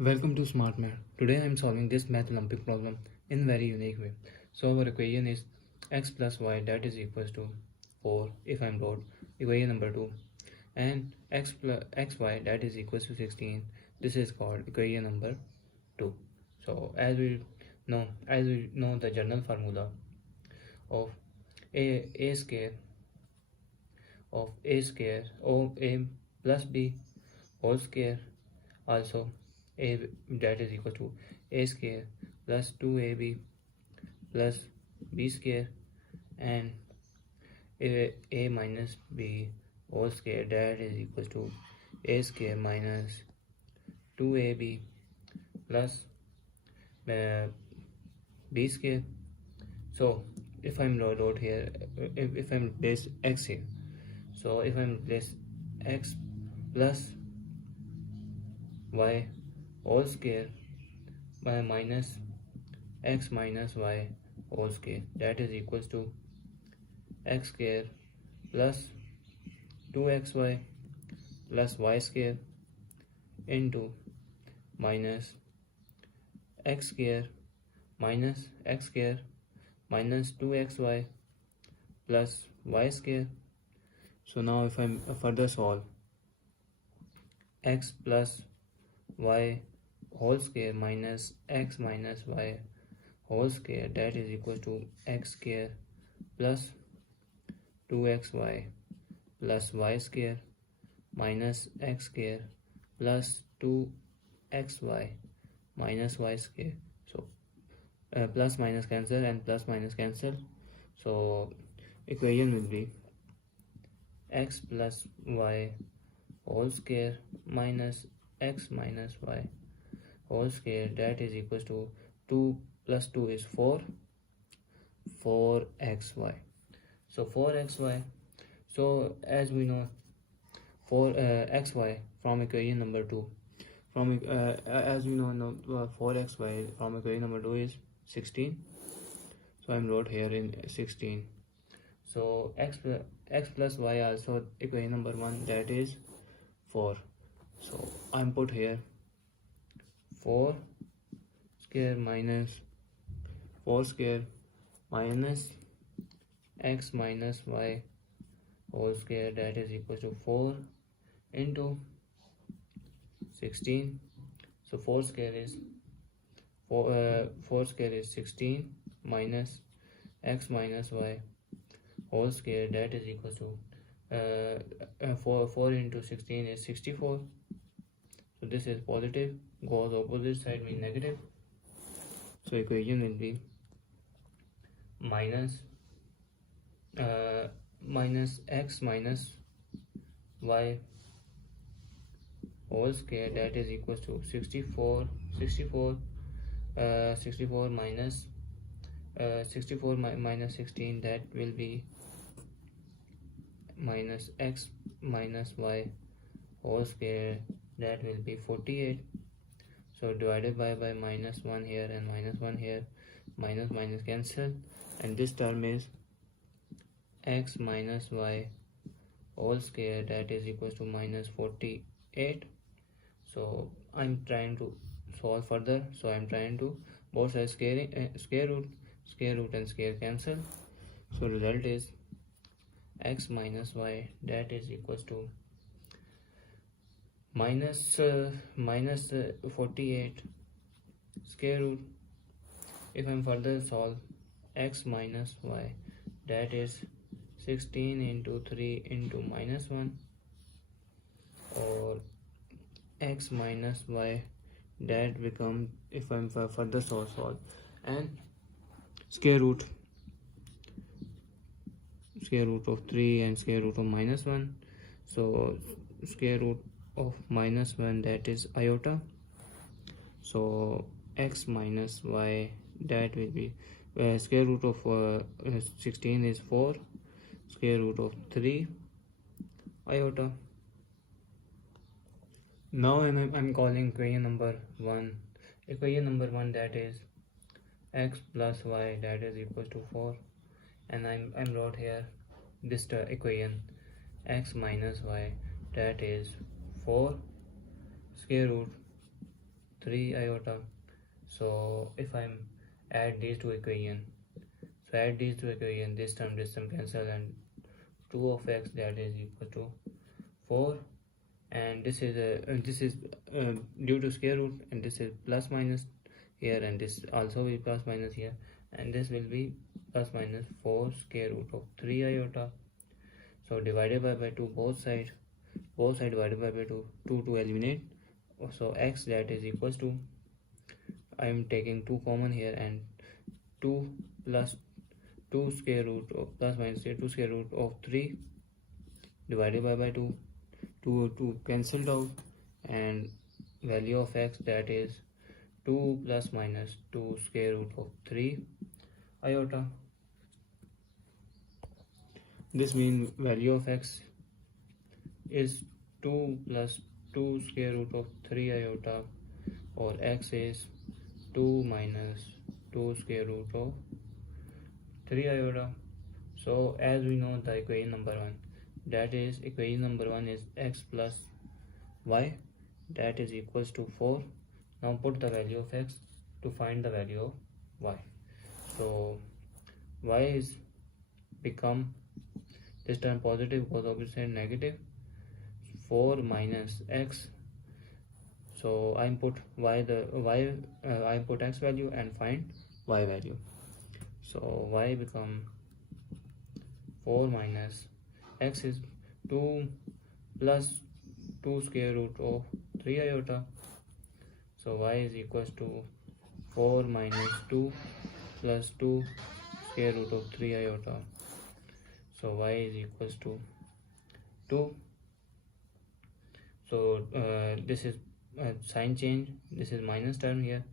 Welcome to Smart Math. Today I am solving this math Olympic problem in very unique way. So our equation is x plus y that is equals to 4 if I am wrote equation number 2, and x plus xy that is equals to 16. This is called equation number 2. So as we know the general formula of a square of a plus b whole square, also a that is equal to a square plus 2ab plus b square, and a minus b whole square that is equal to a square minus 2ab plus b square. So if I'm wrote here, if I'm place x here, so if I'm place x plus y whole square by minus x minus y whole square that is equals to x square plus 2xy plus y square into minus x square minus 2xy plus y square. So now if I further solve, x plus y whole square minus x minus y whole square that is equal to x square plus 2xy plus y square minus x square plus 2xy minus y square. So plus minus cancel and plus minus cancel, so equation will be x plus y whole square minus x minus y whole square that is equals to 2 plus 2 is 4xy. So 4xy, so as we know 4xy from equation number 2, from as we know 4xy from equation number 2 is 16. So I'm wrote here in 16. So x plus y also equation number 1 that is 4. So I'm put here 4 square minus 4 square minus x minus y whole square that is equal to 4 into 16. So 4 square is 16 minus x minus y whole square that is equal to 4 into 16 is 64. So this is positive, goes opposite side means negative. So equation will be minus x minus y whole square that is equal to 64 minus 64 minus 16 that will be minus x minus y whole square that will be 48. So divided by minus 1 here and minus 1 here, minus minus cancel, and this term is x minus y whole square that is equal to minus 48. So I'm trying to solve further, so I'm trying to both sides square root and square cancel. So result is x minus y that is equals to minus 48 square root. If I'm further solve, x minus y that is 16 into 3 into minus 1, or x minus y that become, if I'm further solve, and square root of 3 and square root of minus 1. So square root of minus 1 that is iota. So x minus y that will be square root of 16 is 4, square root of 3 iota. Now I'm calling equation number 1. Equation number 1 that is x plus y that is equals to 4, and I'm wrote here this equation x minus y that is 4 square root 3 iota. So if I'm add these two equation, so add these two equation, this term cancel, and 2 of x, that is equal to 4, and this is due to square root, and this is plus minus here, and this also will plus minus here, and this will be plus minus 4 square root of 3 iota. So divided by 2 both side divided by 2 to eliminate. So x, that is equals to, I am taking 2 common here, and 2 plus 2 square root of plus minus 2 square root of 3 divided by 2 cancelled out, and value of x, that is 2 plus minus 2 square root of 3 iota. This means value of x is 2 plus 2 square root of 3 iota, or x is 2 minus 2 square root of 3 iota. So as we know the equation number 1, that is equation number 1 is x plus y, that is equals to 4. Now put the value of x to find the value of y. So y is become this term positive because opposite side negative, 4 minus x. So I input I input x value and find y value. So y become 4 minus x is 2 plus 2 square root of 3 iota. So y is equals to 4 minus 2 plus 2 square root of 3 iota. So y is equals to 2. So this is sign change, this is minus term here,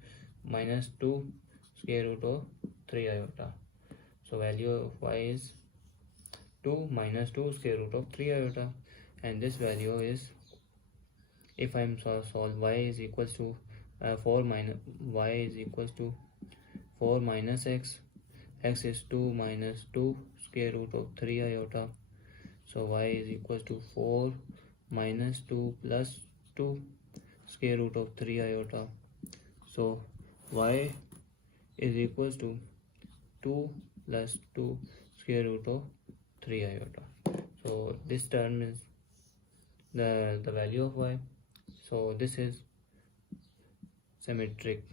minus 2 square root of 3 iota. So value of y is 2 minus 2 square root of 3 iota, and this value is, if I'm solve y is equals to 4 minus y is equals to 4 minus x is 2 minus 2 square root of 3 iota. So y is equals to 4 minus 2 plus 2 square root of 3 iota. So y is equals to 2 plus 2 square root of 3 iota. So this term is the value of y. So this is symmetric.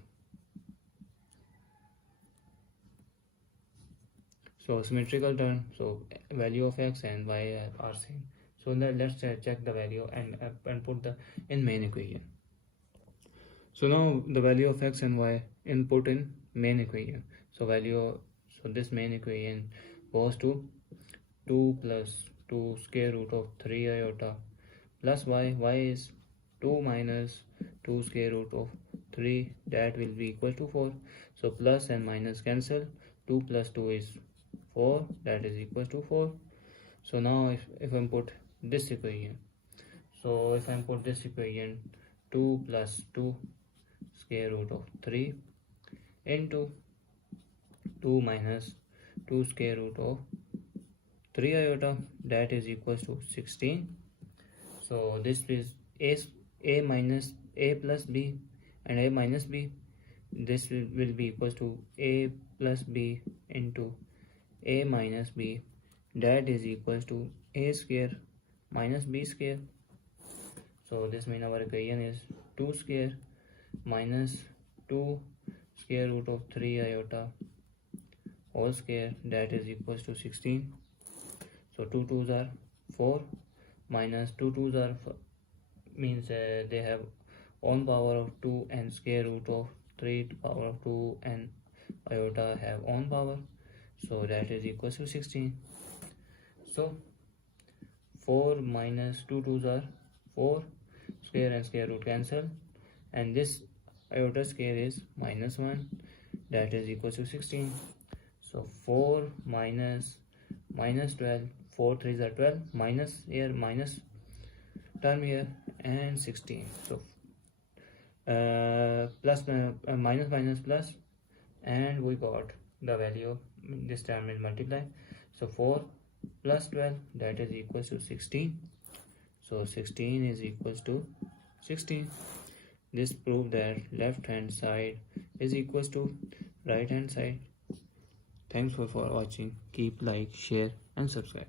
So symmetrical term, so value of x and y are same. So now let's check the value and put the in main equation. So now the value of x and y input in main equation. So this main equation goes to 2 plus 2 square root of 3 iota plus y is 2 minus 2 square root of 3, that will be equal to 4. So plus and minus cancel, 2 plus 2 is 4, that is equal to 4. So now if I put this equation, so if I put this equation, 2 plus 2 square root of 3 into 2 minus 2 square root of 3 iota, that is equals to 16. So this is a minus a plus b and a minus b. This will be equals to a plus b into a minus b, that is equals to a square minus b square. So this means our equation is 2 square minus 2 square root of 3 iota whole square, that is equals to 16. So 2 2s are 4 minus 2 2s are means they have own power of 2, and square root of 3 to power of 2 and iota have own power, so that is equals to 16. So 4 minus 2 2s are 4, square and square root cancel, and this iota square is minus 1, that is equals to 16. So 4 minus 12, 4 3s are 12, minus here, minus term here, and 16. So plus minus plus, and we got the value. This term is multiply. So 4 plus 12, that is equals to 16. So 16 is equals to 16. This proves that left hand side is equals to right hand side. Thanks for watching. Keep like, share and subscribe.